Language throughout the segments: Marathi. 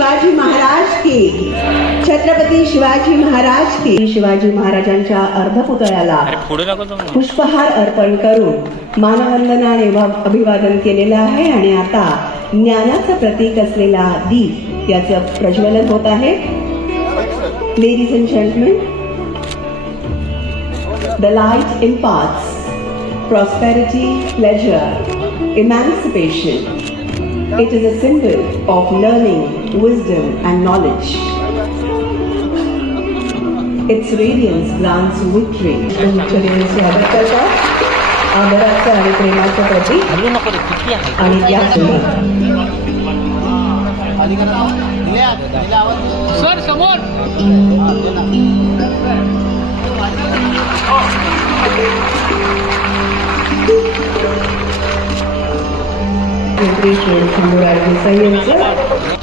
शिवाजी महाराज की. छत्रपती शिवाजी महाराज की. शिवाजी महाराजांच्या अर्धपुतळ्याला पुष्पहार अर्पण करून मानवंदना आणि अभ- अभिवादन केलेलं आहे आणि आता ज्ञानाचं प्रतीक असलेला दीप याचं प्रज्वलन होत आहे. Ladies and gentlemen the light imparts prosperity, pleasure, emancipation. It is a symbol of learning, wisdom, and knowledge. Its radiance grants victory. तुमचे स्वागत करतात आदराचं आणि प्रेमाचं प्रतीक हलवू नको रे किती आहे आणि या सर समोर पिंपरी खेड खंडोळा देसाई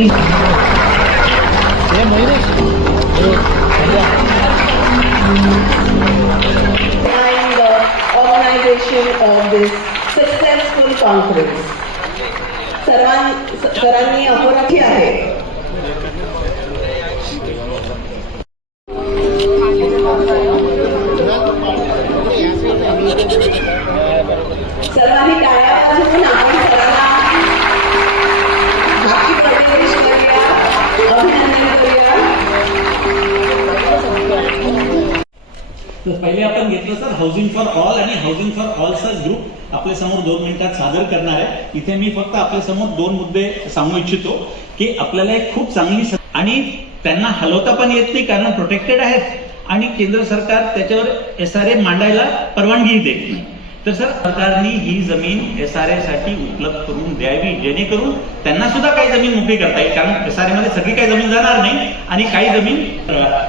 यांचं organization of this successful conference. सर्वां सरांनी अहोराठी आहे तर पहिले आपण घेतलं सर हाऊसिंग फॉर ऑल आणि हाऊसिंग फॉर ऑलचा ग्रुप आपल्यासमोर दोन मिनिटात सादर करणार आहे. इथे मी फक्त आपल्यासमोर दोन मुद्दे सांगू इच्छितो की आपल्याला एक खूप चांगली आणि त्यांना हलवता पण येत नाही कारण प्रोटेक्टेड आहेत. आणि केंद्र सरकार त्याच्यावर एस आर ए मांडायला परवानगी देत नाही. तर सर सरकारने ही जमीन एस आर ए साठी उपलब्ध करून द्यावी जेणेकरून त्यांना सुद्धा काही जमीन मोकळी करता येईल. कारण एस आर ए मध्ये सगळी काही जमीन जाणार नाही आणि काही जमीन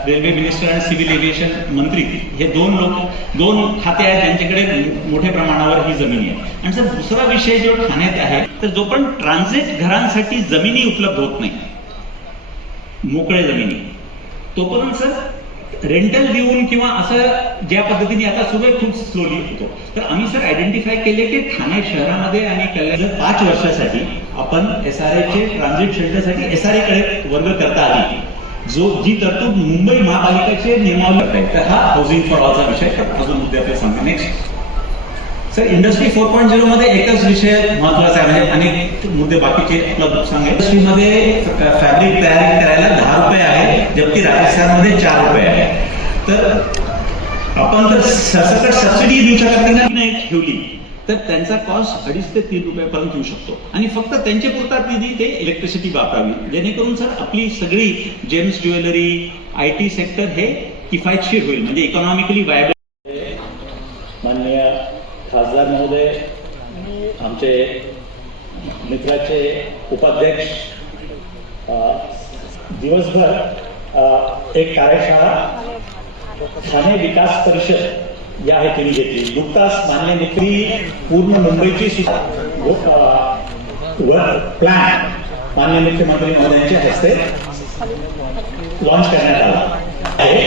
रेल्वे मिनिस्टर आणि सिव्हिल एव्हिएशन मंत्री हे दोन लोक दोन खाते आहेत ज्यांच्याकडे मोठ्या प्रमाणावर ही जमीन आहे. आणि सर दुसरा विषय जो ठाण्यात आहे तर जो पण ट्रान्झिट घरांसाठी जमिनी उपलब्ध होत नाही मोकळ्या जमिनी तोपर्यंत सर रेंटल देऊन किंवा असं ज्या पद्धतीने आता सुरू आहे खूप स्लोली होतो. तर आम्ही सर आयडेंटिफाय केले की ठाणे शहरामध्ये आणि कल्याण पाच वर्षासाठी आपण एस आर चे ट्रान्झिट शेल्टरसाठी एस आरकडे वर्ग करता आली. जो जी तरतूद मुंबई महापालिकेचे नियमावली करतायत तर हा हाऊसिंग फॉर ऑलचा विषय. तर अजून मुद्दे आपल्याला सांगा next sir industry four point zero मध्ये एकच विषय महत्त्वाचा आहे. म्हणजे अनेक मुद्दे बाकीचे आपला सांगे इंडस्ट्रीमध्ये फॅब्रिक तयारी करायला दहा रुपये आहे. जबकि राजस्थानमध्ये चार रुपये आहे. तर आपण जर सरसकट सबसिडी देऊ शकत नाही ठेवली तर त्यांचा कॉस्ट अडीच ते तीन रुपयापर्यंत येऊ शकतो. आणि फक्त त्यांचे पुरता निधी ते इलेक्ट्रिसिटी वापरावी. जेणेकरून सर आपली सगळी gems jewellery I T sector हे किफायतशीर होईल. म्हणजे इकॉनॉमिकली वायबल माननीय खासदार महोदय आमचे मित्राचे उपाध्यक्ष दिवसभर एक कार्यशाळा ठाणे विकास परिषद या हेतूने घेतली. नुकताच मान्य मंत्री पूर्ण मुंबईची प्लॅन मान्य मुख्यमंत्री महोदयांच्या हस्ते लॉन्च करण्यात आला आहे.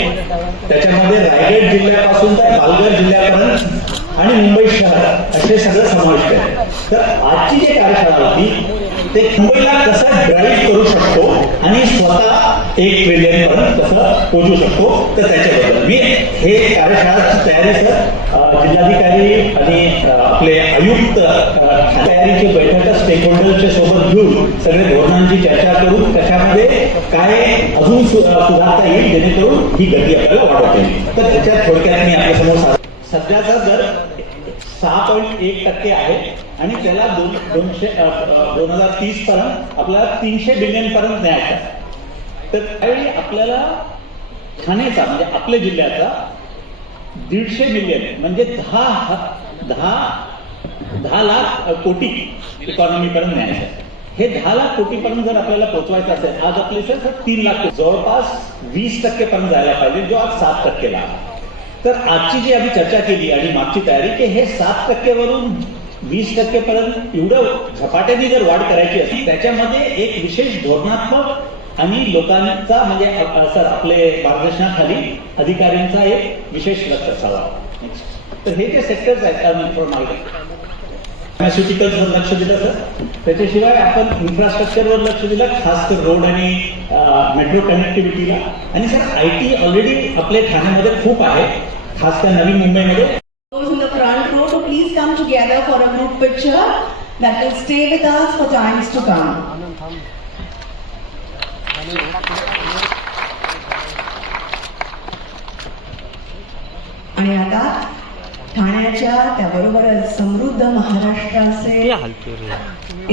त्याच्यामध्ये रायगड जिल्ह्यापासून तर पालघर जिल्ह्यापर्यंत आणि मुंबई शहर असे सगळं समाविष्ट आहे तर आजची जी कार्यशाळा होती ते मुंबईला कसं ड्राईव्ह करू शकतो आणि स्वतः एक ट्रिलियन पर्यंत कसं पोहोचू शकतो तर त्याच्याबद्दल. मी हे कार्यशाळाची तयारी सर जिल्हाधिकारी आणि आपले आयुक्त तयारीची बैठक स्टेक होल्डरच्या सोबत घेऊन सगळे धोरणांची चर्चा करून त्याच्यामध्ये काय अजून सुधारता येईल जेणेकरून ही गती आपल्याला वाढवता येईल. तर त्याच्यात थोडक्यात मी आपल्यासमोर सध्याचा जर सहा पॉईंट एक टक्के आहे आणि त्याला दोन दोनशे दोन हजार तीस पर्यंत आपल्याला तीनशे बिलियन पर्यंत न्यायचा आहे. तर त्यावेळी आपल्याला ठाण्याचा म्हणजे आपल्या जिल्ह्याचा दीडशे बिलियन म्हणजे दहा दहा दहा लाख कोटी इकॉनॉमी पर्यंत न्यायचं आहे. हे दहा लाख कोटीपर्यंत जर आपल्याला पोहोचवायचं असेल आज आपले सर तीन लाख जवळपास वीस टक्केपर्यंत जायला पाहिजे जो आज सात टक्केला आहे. तर आजची जी आम्ही चर्चा केली आणि मागची तयारी की हे सात टक्केवरून वीस टक्केपर्यंत एवढं झपाट्याने जर वाढ करायची असेल त्याच्यामध्ये एक विशेष धोरणात्मक आणि लोकांचा म्हणजे सर आपले मार्गदर्शनाखाली अधिकाऱ्यांचा एक विशेष लक्ष असावा. तर हे जे सेक्टर्स आहेत फार्मास्युटिकल्सवर म्हणजे लक्ष दिलं सर. त्याच्याशिवाय आपण इन्फ्रास्ट्रक्चरवर लक्ष दिलं खास कर रोड आणि मेट्रो कनेक्टिव्हिटीला आणि सर आय टी ऑलरेडी आपल्या ठाण्यामध्ये खूप आहे. खास कर नवी मुंबई मध्ये. Please come together for a picture that will stay with us to come आणि आता ठाण्याच्या त्याबरोबरच समृद्ध महाराष्ट्राचे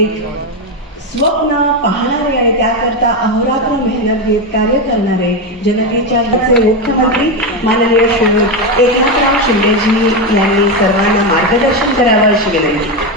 एक स्वप्न पाहणारे आणि त्याकरता अहोरात्र मेहनत घेत कार्य करणारे जनतेच्या चे मुख्यमंत्री माननीय श्री एकनाथराव शिंदेजी यांनी सर्वांना मार्गदर्शन करावं अशी विनंती.